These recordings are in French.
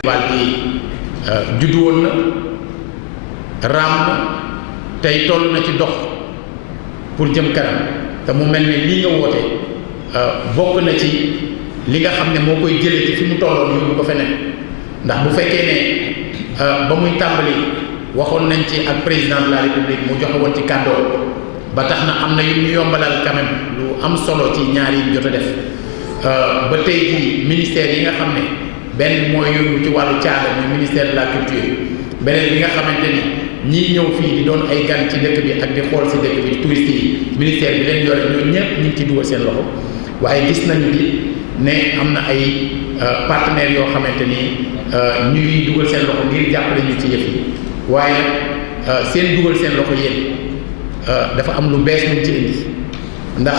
festival bi juddu woon na raam na tey toll na ci dox pour jëm kanam te mu mel ne lii nga woote bokk na ci li nga xam ne moo koy jëlee ci fi mu tolloon yóbbu ko feneen ndax bu fekkee ne ba muy tàmbali waxoon nañ ci ak président de la république mu joxe woon ci kàddoo ba tax na am na yu ñu yombalal quand même lu am solo ci ñaar yi jot a def ba tey jii ministère yi nga xam ne benn mooy yóbbu ci wàllu caada muy ministère de la culture beneen bi nga xamante ni ñii ñëw fii di doon ay gan ci dëkk bi ak di xool si dëkk bi touristes yi ministère bi leen yore ñoo ñëpp ñu ngi ci dugal seen loxo waaye gis nañu ni ne am na ay partenaires yoo xamante ni ñu ngi dugal seen loxo ngir jàppale ñu ci yëf yi waaye seen dugal seen loxo yéen dafa am lu bees lu ci indi ndax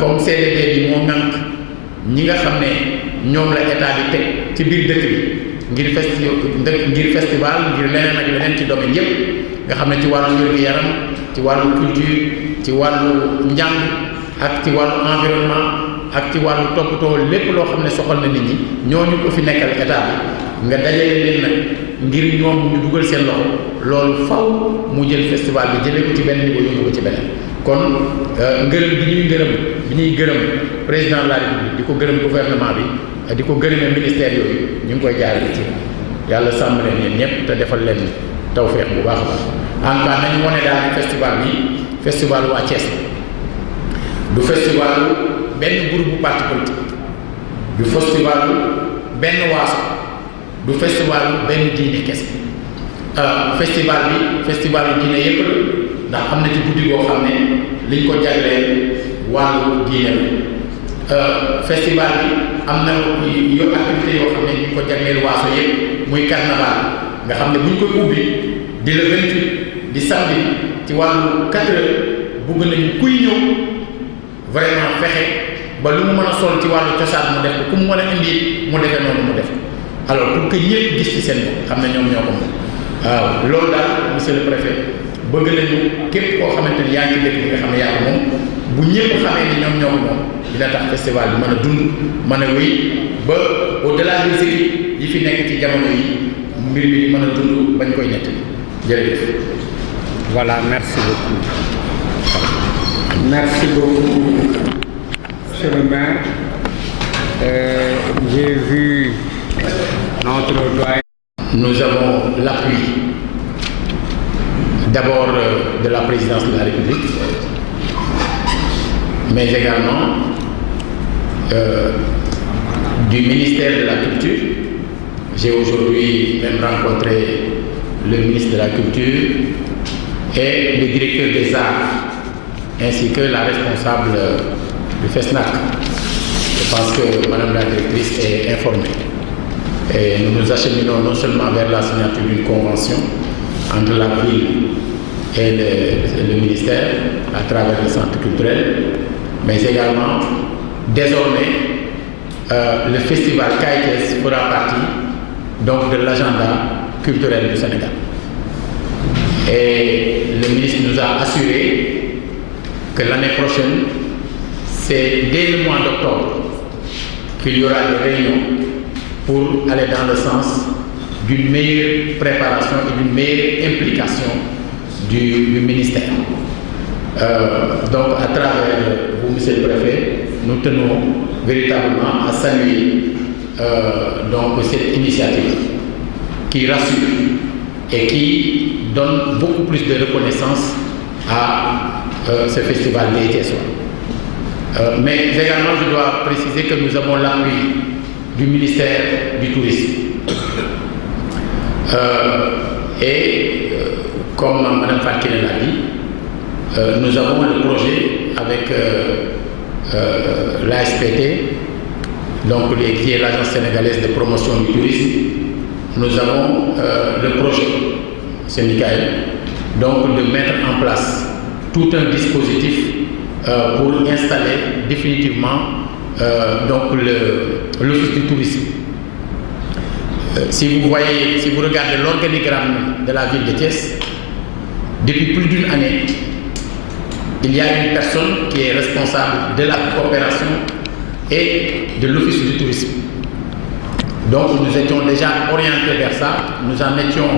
comme CDD bi moo ŋànk ñi nga xam ne ñoom la état bi teg ci biir dëkk bi ngir festival ngir leneen ak leneen ci domaine yépp nga xam ne ci wàllu wér-gu-yaram ci wàllu culture ci wàllu njàng ak ci wàllu environnement ak ci wàllu toppatoo lépp loo xam ne soxal na nit ñi ñooñu ko fi nekkal état bi nga dajale leen nag ngir ñoom ñu dugal seen loxo loolu faw mu jël festival bi jëlee ko ci benn niveau yóbbu ko ci beneen kon ngërëm bi ñuy gërëm président de la république di ko gërëm gouvernement bi di ko gërëmee ministère yooyu ñu ngi koy jaarale ci yàlla sàmm leen yéen ñëpp te defal leen tawfeex bu baax a baax en tout cas nañu wane daal ni festival bi festival waa Thiès du festival benn groupe bu parti politique du festival benn waaso du festival benn diine kese festival bi festival diine yëpp la ndax am na ci guddi boo xam ne liñ ko jagleel wàllu diine la festival bi am na yo activité yoo xam ne ñu ko jagleel waaso yëpp muy carnaval nga xam ne bu ñu koy ubbi di le 28 di samedi ci wàllu 4 heures bugg nañu kuy ñëw vraiment fexe ba lu mu mën a sol ci wàllu cosaan mu def ko ku mu mën a indi mu defee noonu mu def alors pour que ñëpp gis ci seen bopp xam ne ñoom ñoo ko moom waaw loolu daal monsieur le préfet bëgg nañu képp koo xamante ni yaa ngi ci dëkk bi nga xam ne yaa ko moom bu ñëpp xamee ni ñoom ñoo ko moom dina tax festival bi mën a dund mën a wéy ba au delà des équipes yi fi nekk ci jamono yi mbir mi mën a dund bañ koy ñett jërëjëf. Voilà, merci beaucoup. Merci beaucoup, monsieur le maire. J'ai vu notre doyen. Nous avons l'appui d'abord de la présidence de la République, mais également du ministère de la Culture. J'ai aujourd'hui même rencontré le ministre de la Culture et le directeur des Arts, ainsi que la responsable du FESNAC. Je pense que Madame la directrice est informée. Et nous nous acheminons non seulement vers la signature d'une convention entre la ville et le ministère à travers le centre culturel, mais également, désormais, le festival Kaï fera partie donc de l'agenda culturel du Sénégal. Et le ministre nous a assuré que l'année prochaine, c'est dès le mois d'octobre qu'il y aura des réunions pour aller dans le sens d'une meilleure préparation et d'une meilleure implication du ministère. Donc, à travers vous, monsieur le préfet, nous tenons véritablement à saluer donc cette initiative qui rassure et qui donne beaucoup plus de reconnaissance à ce festival des Thiessois. Mais également, je dois préciser que nous avons l'appui du ministère du Tourisme. Comme Mme Fakine l'a dit, nous avons le projet avec l'ASPT, donc qui est l'Agence sénégalaise de promotion du tourisme. Nous avons le projet, c'est Michael, donc de mettre en place tout un dispositif pour installer définitivement donc l'office du tourisme. Si vous regardez l'organigramme de la ville de Thiès, depuis plus d'une année, il y a une personne qui est responsable de la coopération et de l'office du tourisme. Donc nous étions déjà orientés vers ça, nous en étions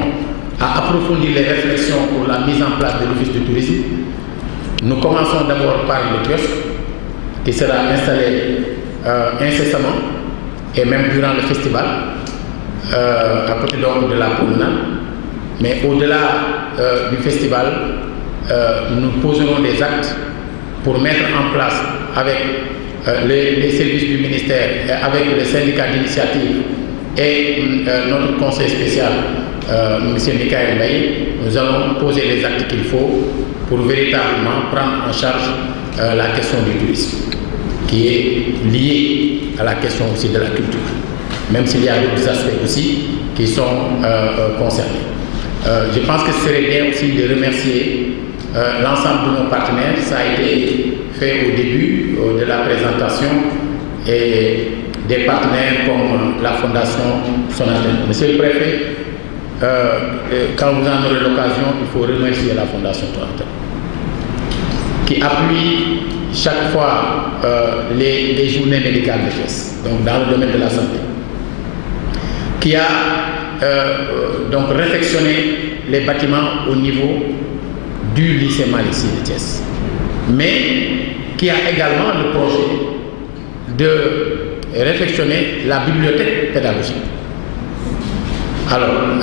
à approfondir les réflexions pour la mise en place de l'office du tourisme. Nous commençons d'abord par le kiosque qui sera installé incessamment et même durant le festival, à côté donc de la promenade. Mais au-delà du festival, nous poserons des actes pour mettre en place avec les services du ministère, avec le syndicat d'initiative et notre conseil spécial, M. Mikaël Mbaye, nous allons poser les actes qu'il faut pour véritablement prendre en charge la question du tourisme, qui est liée à la question aussi de la culture, même s'il y a d'autres aspects aussi qui sont concernés. Je pense que ce serait bien aussi de remercier l'ensemble de nos partenaires. Ça a été fait au début de la présentation, et des partenaires comme la Fondation Sonatel. Monsieur le Préfet, quand vous en aurez l'occasion, il faut remercier la Fondation Sonatel, qui appuie chaque fois les journées médicales de Thiès, donc dans le domaine de la santé, qui a donc réfectionné les bâtiments au niveau du lycée Malick Sy de Thiès, mais qui a également le projet de réfectionner la bibliothèque pédagogique. Alors,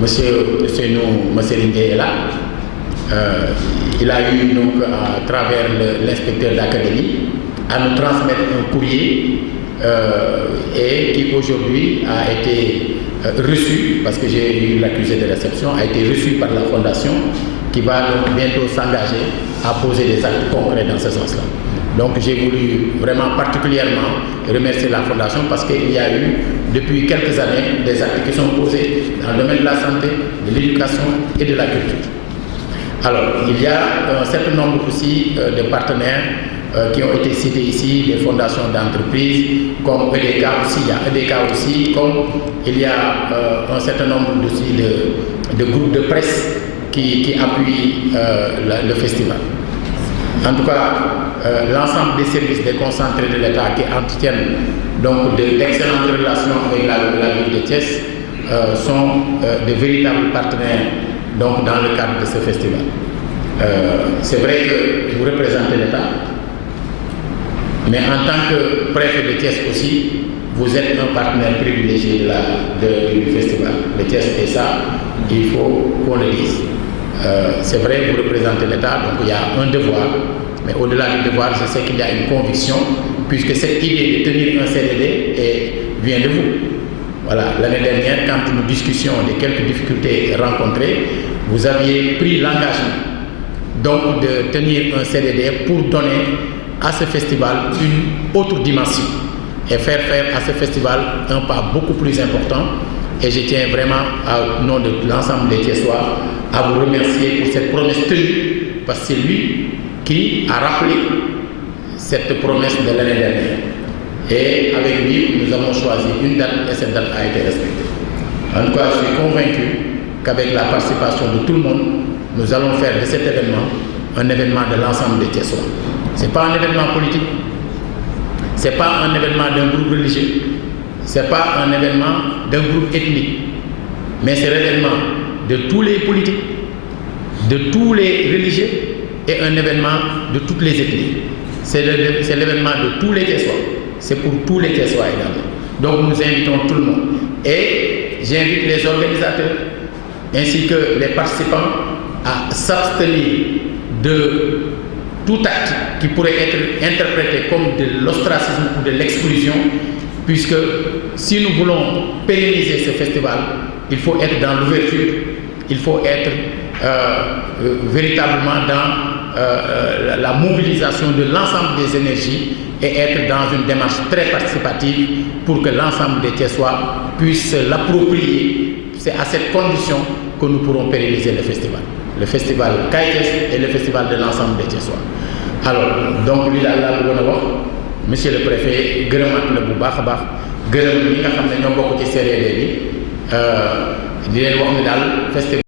monsieur Ringué est là. Il a eu donc à travers l'inspecteur d'académie à nous transmettre un courrier et qui aujourd'hui a été reçu, parce que j'ai eu l'accusé de réception, a été reçu par la Fondation, qui va donc bientôt s'engager à poser des actes concrets dans ce sens-là. Donc j'ai voulu vraiment particulièrement remercier la Fondation parce qu'il y a eu depuis quelques années des actes qui sont posés dans le domaine de la santé, de l'éducation et de la culture. Alors il y a un certain nombre aussi de partenaires qui ont été cités ici, des fondations d'entreprises comme EDK aussi, il y a EDK aussi, comme il y a un certain nombre aussi de groupes de presse qui appuient le festival. En tout cas, l'ensemble des services déconcentrés de l'État qui entretiennent donc d'excellentes relations avec la ville de Thiès sont de véritables partenaires donc, dans le cadre de ce festival. C'est vrai que vous représentez l'État, mais en tant que préfet de Thiès aussi, vous êtes un partenaire privilégié du festival de Thiès, et ça, il faut qu'on le dise. C'est vrai que vous représentez l'État, donc il y a un devoir, mais au-delà du devoir, je sais qu'il y a une conviction, puisque cette idée de tenir un CDD vient de vous. Voilà, l'année dernière, quand nous discussions de quelques difficultés rencontrées, vous aviez pris l'engagement donc de tenir un CDD pour donner à ce festival une autre dimension et faire à ce festival un pas beaucoup plus important. Et je tiens vraiment, au nom de l'ensemble des Thiessois, à vous remercier pour cette promesse tenue, parce que c'est lui qui a rappelé cette promesse de l'année dernière. Et avec lui, nous avons choisi une date et cette date a été respectée. En tout cas, je suis convaincu qu'avec la participation de tout le monde, nous allons faire de cet événement un événement de l'ensemble des Thiessois. Ce n'est pas un événement politique, ce n'est pas un événement d'un groupe religieux, ce n'est pas un événement d'un groupe ethnique, mais c'est l'événement de tous les politiques, de tous les religieux et un événement de toutes les ethnies. C'est l'événement de tous les Thiessois, c'est pour tous les Thiessois également. Donc nous invitons tout le monde. Et j'invite les organisateurs ainsi que les participants à s'abstenir de tout acte qui pourrait être interprété comme de l'ostracisme ou de l'exclusion, puisque si nous voulons pérenniser ce festival, il faut être dans l'ouverture, il faut être véritablement dans la mobilisation de l'ensemble des énergies et être dans une démarche très participative pour que l'ensemble des Thiessois puissent l'approprier. C'est à cette condition que nous pourrons pérenniser le festival Kaay Thiès et le festival de l'ensemble des Thiessois. Alors donc lii daal laa bëggoon a wax monsieur le préfet gërëmaat la bu baax a baax gërëm ñi nga xam ne ñoo bokk ci CDD bi di leen wax ne daal festival